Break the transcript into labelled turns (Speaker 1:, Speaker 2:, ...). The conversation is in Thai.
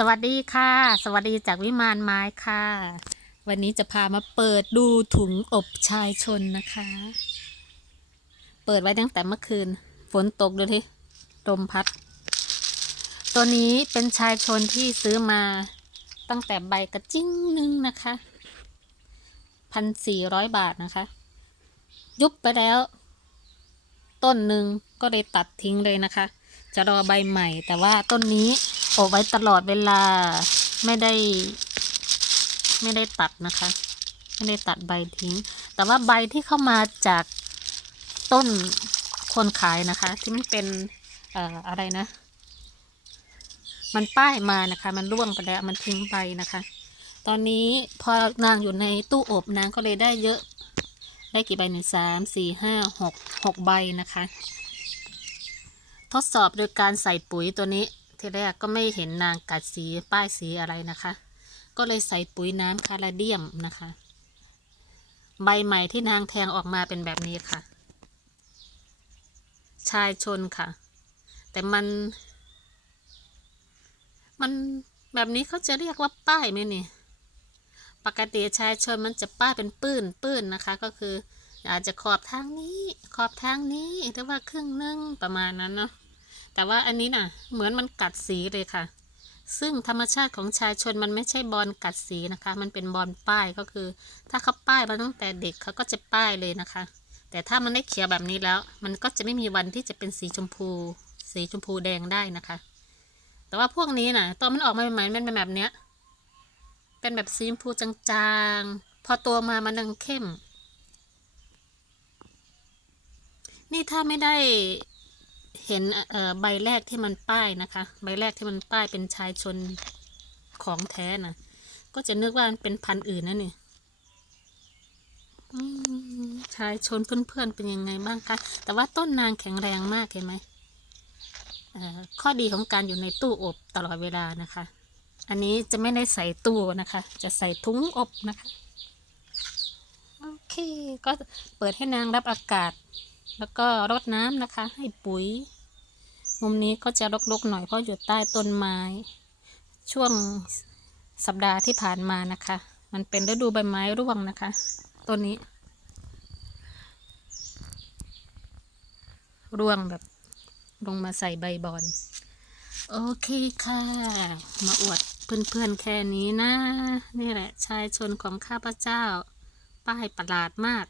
Speaker 1: สวัสดีค่ะ สวัสดีจากวิมานไม้ค่ะ วันนี้จะพามาเปิดดูถุงอบชายชนนะคะ เปิดไว้ตั้งแต่เมื่อคืน ฝนตกดูทีลมพัด ตัวนี้เป็นชายชนที่ซื้อมาตั้งแต่ใบกระจิ้งหนึงนะคะพันสี่ร้อยบาทนะคะ ยุบไปแล้ว ต้นหนึ่งก็เลยตัดทิ้งเลยนะคะ จะรอใบใหม่แต่ว่าต้นนี้ อบไว้ตลอดเวลาไม่ได้ ไม่ได้ตัดนะคะ ไม่ได้ตัดใบทิ้ง แต่ว่าใบที่เข้ามาจากต้นคนขายนะคะ ที่มันเป็นเอ่ออะไรนะ มันป้ายมานะคะ มันร่วงไปแล้วมันทิ้งใบนะคะ ตอนนี้พอนางอยู่ในตู้อบนางก็เลยได้เยอะ ได้กี่ใบหนึ่งสามสี่ห้าหกหกใบนะคะ ทดสอบโดยการใส่ปุ๋ยตัวนี้ ทีแรกก็ไม่เห็นนางกัดสีป้ายสีอะไรนะคะ ก็เลยใส่ปุ๋ยน้ำคาราเดียมนะคะ ใบใหม่ที่นางแทงออกมาเป็นแบบนี้ค่ะ ชายชนค่ะ แต่มัน มันแบบนี้เขาจะเรียกว่าป้ายไหมนี่ ปกติชายชนมันจะป้ายเป็นปื้นปื้นนะคะ ก็คืออาจจะขอบทางนี้ ขอบทางนี้หรือว่าครึ่งหนึงประมาณนั้นเนาะ แต่ว่าอันนี้น่ะ เหมือนมันกัดสีเลยค่ะ ซึ่งธรรมชาติของชายชนมันไม่ใช่บอลกัดสีนะคะ มันเป็นบอลป้ายก็คือ ถ้าเขาป้ายมาตั้งแต่เด็กเขาก็จะป้ายเลยนะคะ แต่ถ้ามันได้เขียวแบบนี้แล้ว มันก็จะไม่มีวันที่จะเป็นสีชมพู สีชมพูแดงได้นะคะ แต่ว่าพวกนี้น่ะตอนมันออกมาใหม่ๆมันเป็นแบบเนี้ยเป็นแบบสีชมพูจางๆ พอตัวมามันดังเข้ม นี่ถ้าไม่ได้ เห็นใบแรกที่มันป้ายนะคะ ใบแรกที่มันป้ายเป็นชายชนของแท้นะก็จะนึกว่ามันเป็นพันธุ์อื่นนะนี่ชายชนเพื่อนๆเป็นยังไงบ้างคะ แต่ว่าต้นนางแข็งแรงมากเห็นไหมข้อดีของการอยู่ในตู้อบตลอดเวลานะคะ อันนี้จะไม่ได้ใส่ตู้นะคะ จะใส่ถุงอบนะคะ โอเค ก็เปิดให้นางรับอากาศ แล้วก็รดน้ำนะคะ ให้ปุ๋ย มุมนี้ก็จะรกๆหน่อยเพราะอยู่ใต้ต้นไม้ ช่วงสัปดาห์ที่ผ่านมานะคะ มันเป็นฤดูใบไม้ร่วงนะคะต้นนี้ ร่วงแบบลงมาใส่ใบบอนโอเคค่ะ มาอวดเพื่อนๆแค่นี้นะ นี่แหละชายชนของข้าพเจ้า ป้ายประหลาดมาก